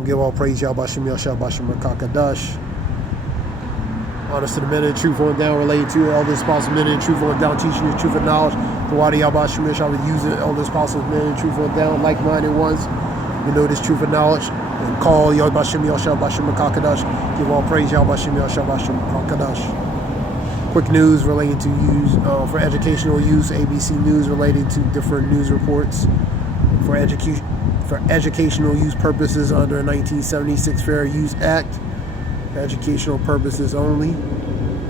Give all praise, Yahbashim Yashah Bashim Kakadash. Honest to the men and truth on down, related to elders, spouses, men and truth on down, teaching the truth and knowledge. The Wadi Yahbashim Yashah was using elders, spouses, men and truth on down, like-minded ones. We know this truth and knowledge. And call Yahbashim Yashah Bashim Kakadash. Give all praise, Yahbashim Yashah Bashim Kakadash. Quick news relating to use for educational use. ABC News relating to different news reports for educational use purposes under a 1976 Fair Use Act. For educational purposes only.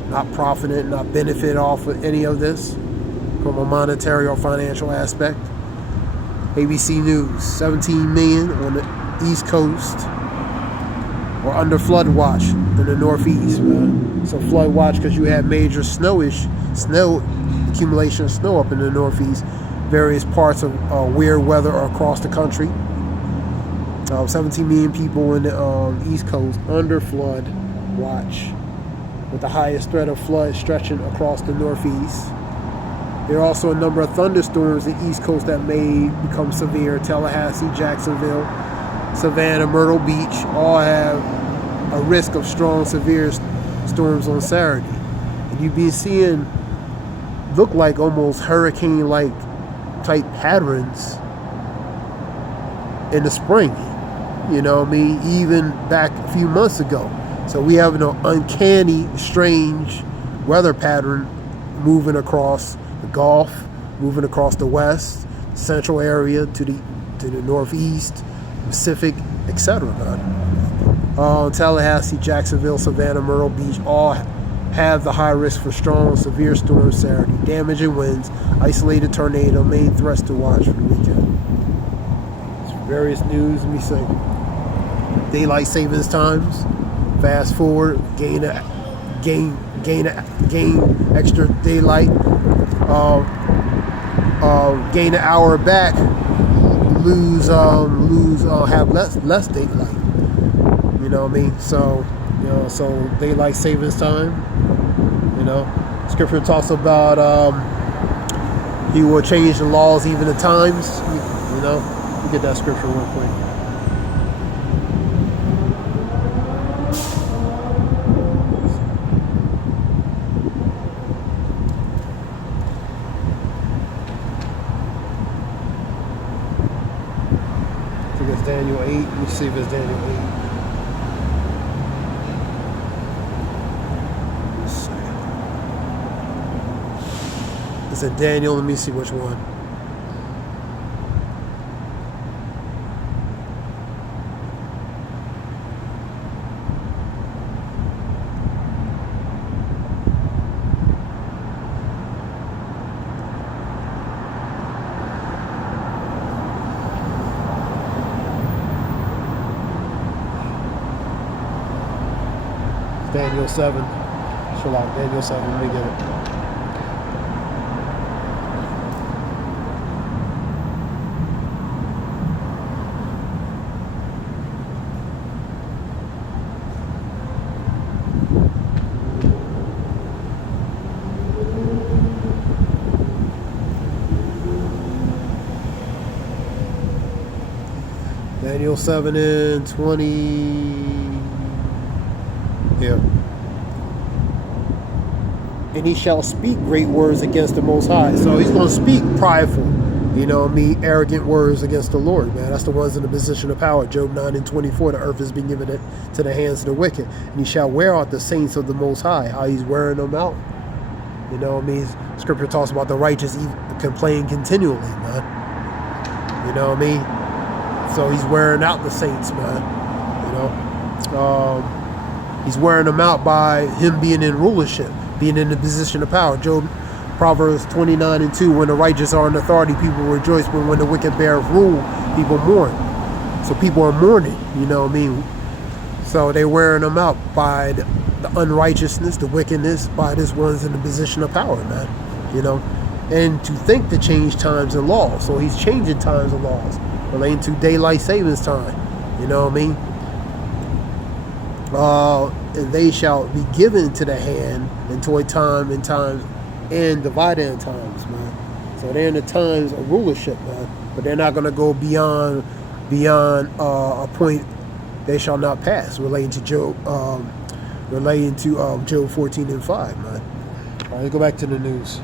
Not profiting, not benefit off of any of this from a monetary or financial aspect. ABC News, 17 million on the East Coast or under flood watch in the Northeast, man. So flood watch because you had major snow accumulation of snow up in the Northeast, various parts of weird weather across the country. 17 million people in the East Coast under flood watch, with the highest threat of flood stretching across the Northeast. There are also a number of thunderstorms in the East Coast that may become severe. Tallahassee, Jacksonville, Savannah, Myrtle Beach all have a risk of strong, severe storms on Saturday. And you've been seeing look like almost hurricane-like type patterns in the spring. You know what I mean? Even back a few months ago. So we have an uncanny, strange weather pattern moving across the Gulf, moving across the West, Central area to the Northeast, Pacific, etc. Tallahassee, Jacksonville, Savannah, Myrtle Beach all have the high risk for strong, severe storms Saturday. Damaging winds, isolated tornado, main threats to watch for the weekend. Various news, let me say. Daylight savings times. Fast forward, gain extra daylight. Gain an hour back. Have less daylight. You know what I mean? So daylight savings time. You know, Scripture talks about He will change the laws, even the times. You know, let me get that scripture real quick. I think it's Daniel 8. Let me see if it's Daniel 8. It's in Daniel. Let me see which one. Daniel 7. Shalom. Daniel 7. Let me get it. Daniel 7 and 20. Yeah. And he shall speak great words against the Most High. So he's going to speak prideful, you know what I mean, arrogant words against the Lord, man. That's the ones in the position of power. Job 9 and 24, the earth has been given to the hands of the wicked. And he shall wear out the saints of the Most High. How he's wearing them out. You know what I mean? Scripture talks about the righteous complain continually, man. You know what I mean? So he's wearing out the saints, man. You know, he's wearing them out by him being in rulership, being in the position of power. Proverbs 29 and 2, when the righteous are in authority, people rejoice, but when the wicked bear rule, people mourn. So people are mourning, you know what I mean? So they're wearing them out by the unrighteousness, the wickedness, by this one's in the position of power, man. You know, and to think to change times and laws. So he's changing times and laws relating to daylight savings time. You know what I mean? And they shall be given to the hand in toy time and times and divided in times, man. So they're in the times of rulership, man. But they're not going to go beyond a point they shall not pass, relating to Job 14:5, man. All right, let's go back to the news.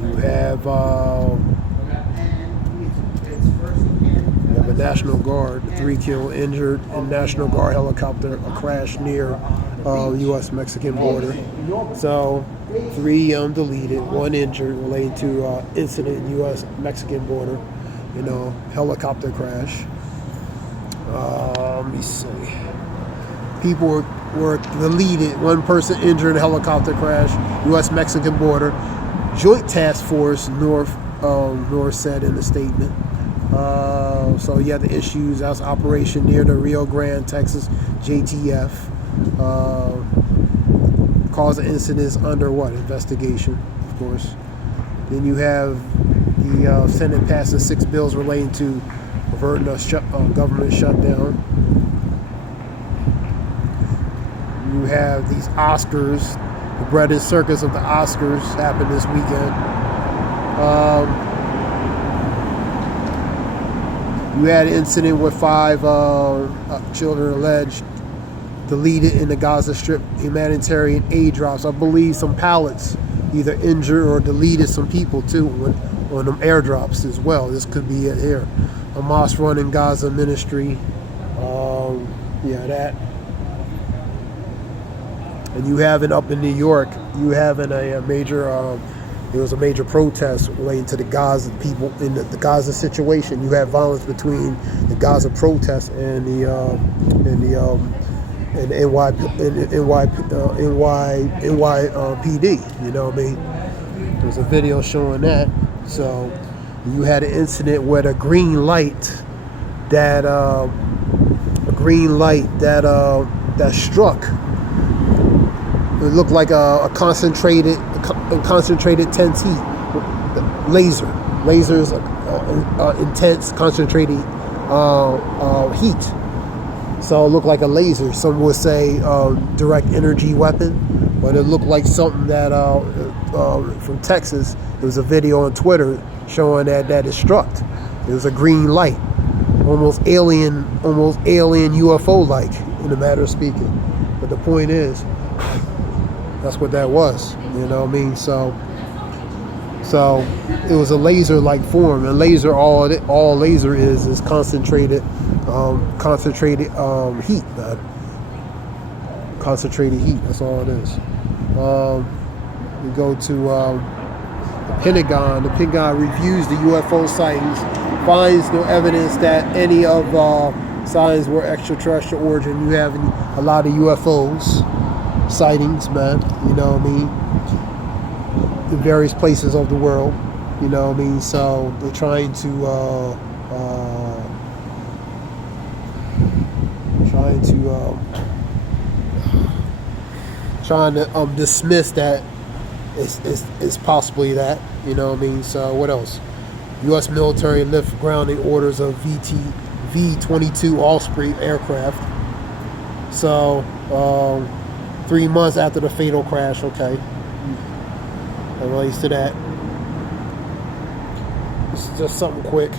You have the National Guard, 3 killed, injured in National Guard helicopter, a crash near U.S.-Mexican border. So 3 deleted, 1 injured relating to incident in U.S.-Mexican border, helicopter crash. Let me see. People were deleted, 1 person injured in a helicopter crash, U.S.-Mexican border. Joint Task Force North said in the statement. So you have the issues. That's operation near the Rio Grande, Texas, JTF. Cause of incidents under what? Investigation, of course. Then you have the Senate passing 6 bills relating to averting a government shutdown. You have these Oscars, the bread and circus of the Oscars happened this weekend. You had an incident with 5 children alleged deleted in the Gaza Strip humanitarian aid drops. I believe some pallets either injured or deleted some people too on them airdrops as well. This could be it here. Hamas running Gaza ministry. That. And you having up in New York, you having a major. There was a major protest relating to the Gaza people in the Gaza situation. You have violence between the Gaza protests and the NYPD. You know what I mean? There's a video showing that. So you had an incident where a green light that struck. It looked like a concentrated 10 T laser. Lasers, intense, concentrated heat. So it looked like a laser. Some would say direct energy weapon, but it looked like something that from Texas. There was a video on Twitter showing that it struck. It was a green light, almost alien UFO-like, in a matter of speaking. But the point is, that's what that was. You know what I mean? So it was a laser-like form. And laser, all laser is concentrated heat, man. Concentrated heat. That's all it is. We go to the Pentagon. The Pentagon reviews the UFO sightings, finds no evidence that any of sightings were extraterrestrial origin. You have a lot of UFOs sightings, man. You know what I mean? In various places of the world. You know what I mean? So they're trying to dismiss that it's possibly that. You know what I mean? So what else? U.S. military lift grounding orders of V-22 Osprey aircraft. So 3 months after the fatal crash. Okay, that relates to that. This is just something quick.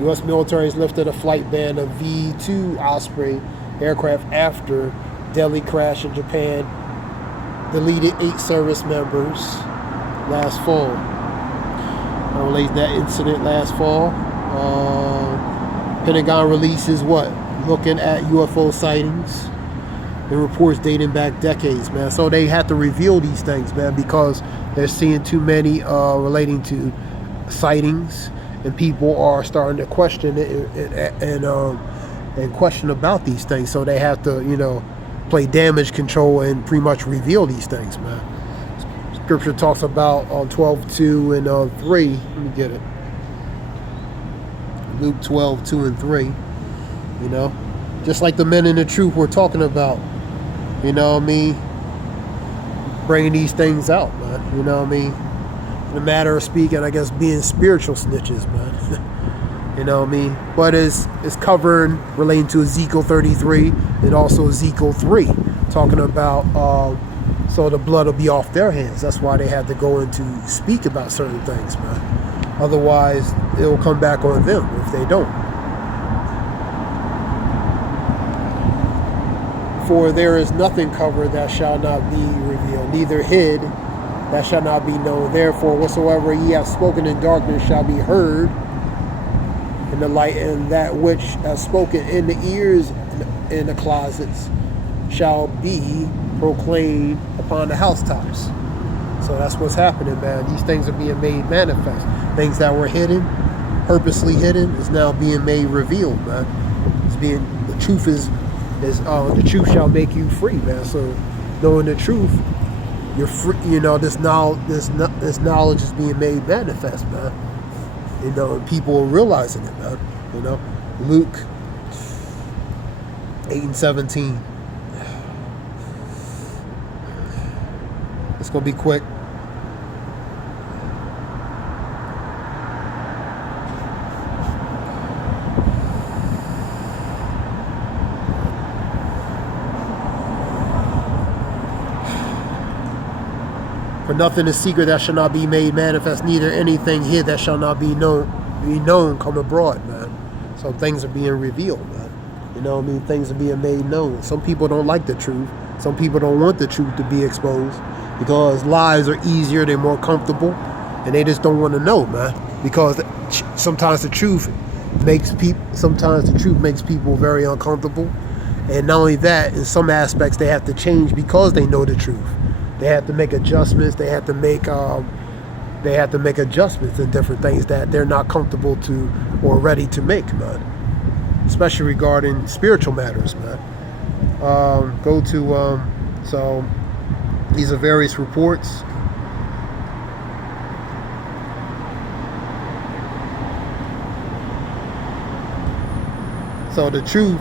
U.S. military has lifted a flight ban of V-2 Osprey aircraft after deadly crash in Japan. Deleted 8 service members last fall. I relate that incident last fall. Pentagon releases what? Looking at UFO sightings and reports dating back decades, man. So they have to reveal these things, man, because they're seeing too many relating to sightings, and people are starting to question it and question about these things. So they have to, play damage control and pretty much reveal these things, man. Scripture talks about 12:2 and 3. Let me get it. Luke 12:2 and 3. Just like the men in the truth we're talking about. You know what I mean? Bringing these things out, man. You know what I mean? In a matter of speaking, I guess being spiritual snitches, man. You know what I mean? But it's covering relating to Ezekiel 33 and also Ezekiel 3, talking about so the blood will be off their hands. That's why they had to go in to speak about certain things, man. Otherwise, it will come back on them if they don't. For there is nothing covered that shall not be revealed, neither hid that shall not be known. Therefore, whatsoever ye have spoken in darkness shall be heard in the light, and that which is spoken in the ears in the closets shall be proclaimed upon the housetops. So that's what's happening, man. These things are being made manifest. Things that were hidden, purposely hidden, is now being made revealed, man. The truth is the truth shall make you free, man. So knowing the truth, you're free. You know, this knowledge is being made manifest, man. You know, and people are realizing it, man. You know, Luke 8:17. It's gonna be quick. For nothing is secret that shall not be made manifest, neither anything hid that shall not be known come abroad, man. So things are being revealed, man. You know what I mean? Things are being made known. Some people don't like the truth. Some people don't want the truth to be exposed because lies are easier, they're more comfortable, and they just don't want to know, man. Because sometimes the truth makes people very uncomfortable. And not only that, in some aspects they have to change because they know the truth. They have to make adjustments. They have to make adjustments in different things that they're not comfortable to or ready to make, man. Especially regarding spiritual matters, man. So these are various reports. So the truth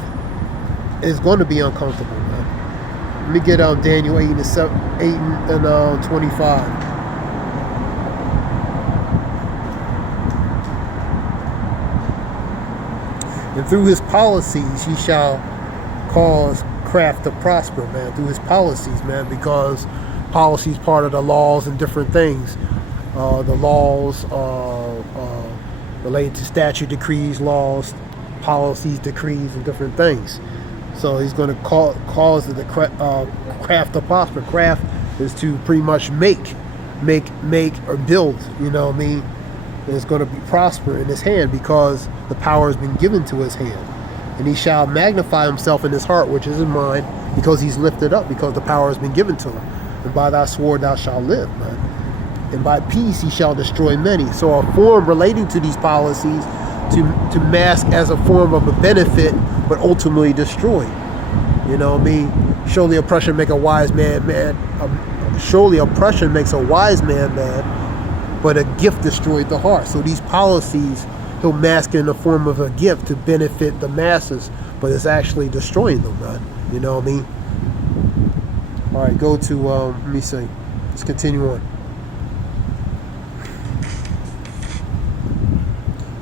is going to be uncomfortable, man. Let me get Daniel 8 and 25. And through his policies he shall cause craft to prosper, man. Through his policies, man, because policy is part of the laws and different things. The laws related to statute, decrees, laws, policies, decrees, and different things. So he's going to cause the craft to prosper. Craft is to pretty much make or build, you know what I mean? And it's going to be prosper in his hand because the power has been given to his hand. And he shall magnify himself in his heart, which is in mind, because he's lifted up, because the power has been given to him. And by thy sword thou shalt live, man. And by peace he shall destroy many. So a form relating to these policies to mask as a form of a benefit, but ultimately destroy. You know what I mean? Surely oppression make a wise man mad. Surely oppression makes a wise man mad, but a gift destroyed the heart. So these policies he'll mask in the form of a gift to benefit the masses, but it's actually destroying them, man. You know what I mean? All right, go to let me see. Let's continue on.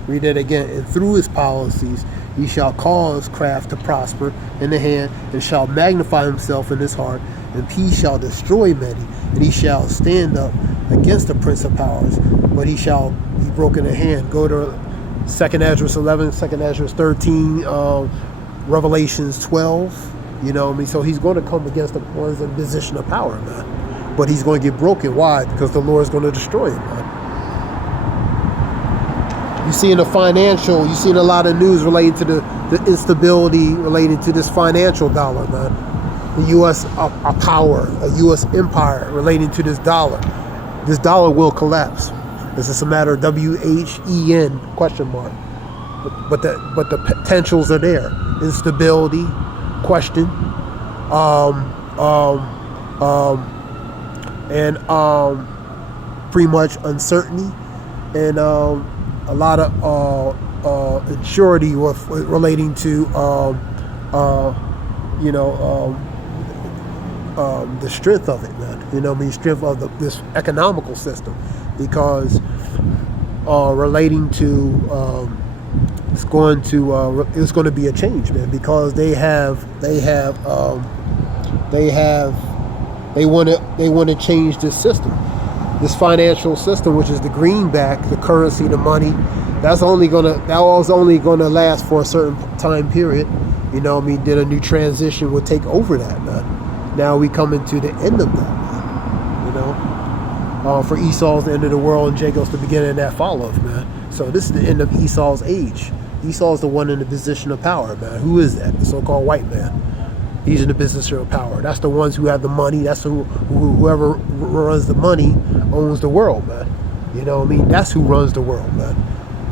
Read it again. And through his policies he shall cause craft to prosper in the hand, and shall magnify himself in his heart, and peace shall destroy many, and he shall stand up against the prince of powers, but he shall be broken in hand. Go to 2nd Ezra 11, 2nd Ezra 13, Revelations 12. You know what I mean? So he's going to come against the ones in position of power, man. But he's going to get broken. Why? Because the Lord is going to destroy him, man. You see in the financial, you see in a lot of news related to the instability related to this financial dollar, man. The U.S. a power, a U.S. empire relating to this dollar. This dollar will collapse. It's just a matter of WHEN ? But the potentials are there. Instability, question, and pretty much uncertainty, and a lot of insurity with relating to the strength of it, man. You know what I mean? Strength of this economical system, because relating to it's going to be a change, man, because they want to change this system, this financial system, which is the greenback, the currency, the money. That was only gonna last for a certain time period. You know what I mean? Then a new transition would take over that, man. Now we coming to the end of that, man. You know, for Esau's the end of the world and Jacob's the beginning that followeth, man. So this is the end of Esau's age. Esau's the one in the position of power, man. Who is that? The so-called white man. He's in the position of power. That's the ones who have the money. That's whoever runs the money owns the world, man. You know what I mean? That's who runs the world, man.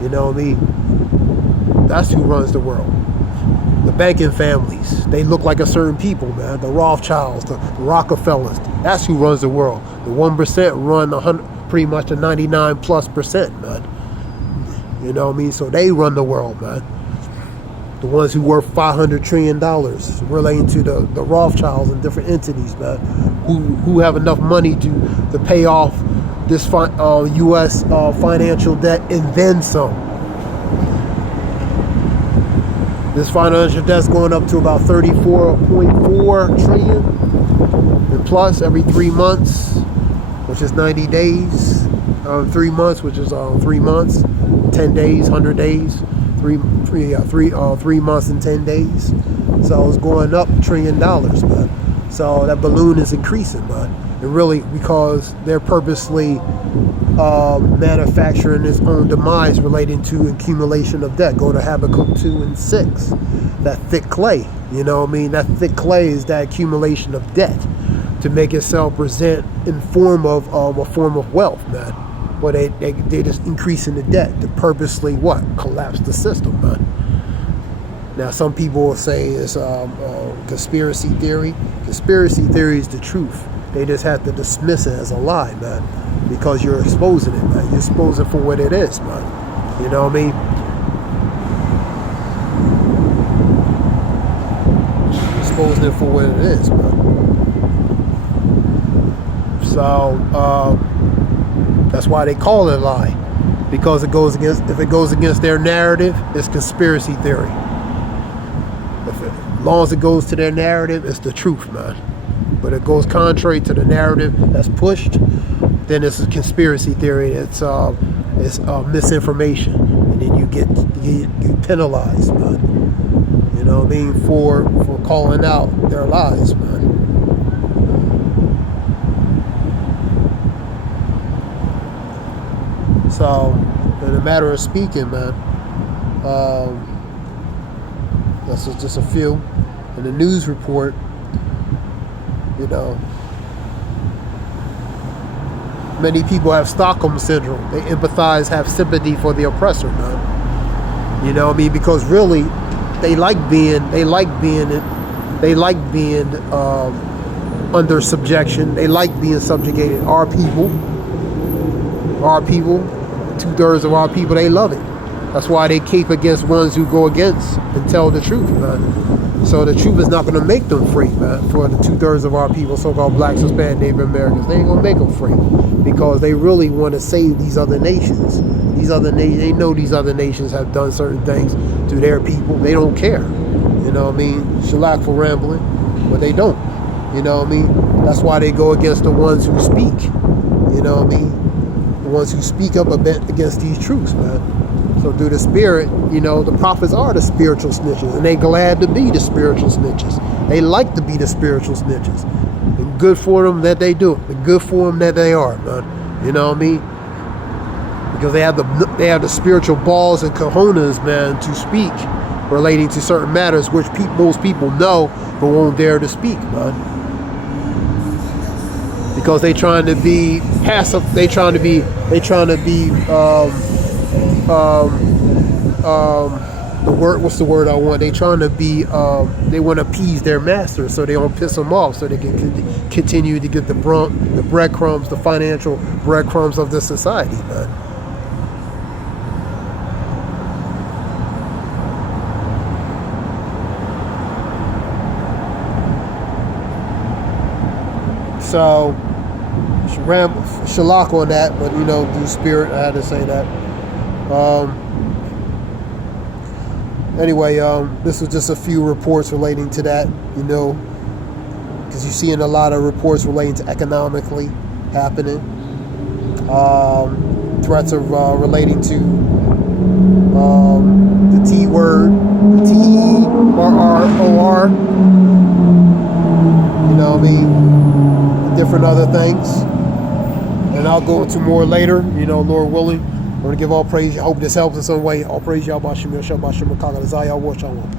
You know what I mean? That's who runs the world. The banking families, they look like a certain people, man. The Rothschilds, the Rockefellers. That's who runs the world. The 1% run pretty much the 99+%, man. You know what I mean? So they run the world, man. The ones who worth $500 trillion relating to the Rothschilds and different entities, man, who have enough money to pay off this U.S. Financial debt and then some. This financial debt's going up to about 34.4 trillion and plus every 3 months, which is 90 days. 3 months, which is 3 months, 10 days, 100 days. 3 months and 10 days. So it's going up $1 trillion, man. So that balloon is increasing, man. And really because they're purposely manufacturing its own demise relating to accumulation of debt. Go to Habakkuk 2 and 6. That thick clay, you know what I mean? That thick clay is that accumulation of debt to make itself present in form of a form of wealth, man. But they just increasing the debt to purposely what? Collapse the system, man. Now some people will say it's conspiracy theory. Conspiracy theory is the truth. They just have to dismiss it as a lie, man, because you're exposing it, man. You're exposing it for what it is, man. You know what I mean? You're exposing it for what it is, man. So that's why they call it a lie, because if it goes against their narrative, it's conspiracy theory. As long as it goes to their narrative, it's the truth, man. But it goes contrary to the narrative that's pushed, then it's a conspiracy theory. It's misinformation, and then you get penalized, man. You know what I mean, for calling out their lies, man. So, in a matter of speaking, man, that's just a few. In the news report, you know, many people have Stockholm syndrome. They empathize, have sympathy for the oppressor, man. You know what I mean? Because really, they like being under subjection. They like being subjugated. Our people, 2/3 of our people, they love it. That's why they keep against ones who go against and tell the truth, man. So the truth is not going to make them free, man. For the 2/3 of our people, so-called blacks, Hispanic, Native Americans, they ain't going to make them free, because they really want to save these other nations. They know these other nations have done certain things to their people. They don't care. You know what I mean? Shellac for rambling, but they don't. You know what I mean? That's why they go against the ones who speak. You know what I mean? The ones who speak up a bit against these truths, man. So through the spirit, you know, the prophets are the spiritual snitches, and they glad to be the spiritual snitches. They like to be the spiritual snitches. And good for them that they do it. And good for them that they are, man. You know what I mean? Because they have the spiritual balls and cojones, man, to speak relating to certain matters which most people know but won't dare to speak, man. Because they trying to be passive. They trying to be what's the word I want? They trying to be they want to appease their master, so they don't piss them off, so they can continue to get the breadcrumbs, the financial breadcrumbs of the society, man. So, shellac on that, but you know, through spirit, I had to say that. Anyway, this was just a few reports relating to that, you know, because you're seeing a lot of reports relating to economically happening. Threats of relating to the T word, the TERROR, you know what I mean, different other things. And I'll go into more later, you know, Lord willing. I want to give all praise. I hope this helps in some way. All praise Yahweh Shem Yahshua B'Shem Makaka Zayah Washalom.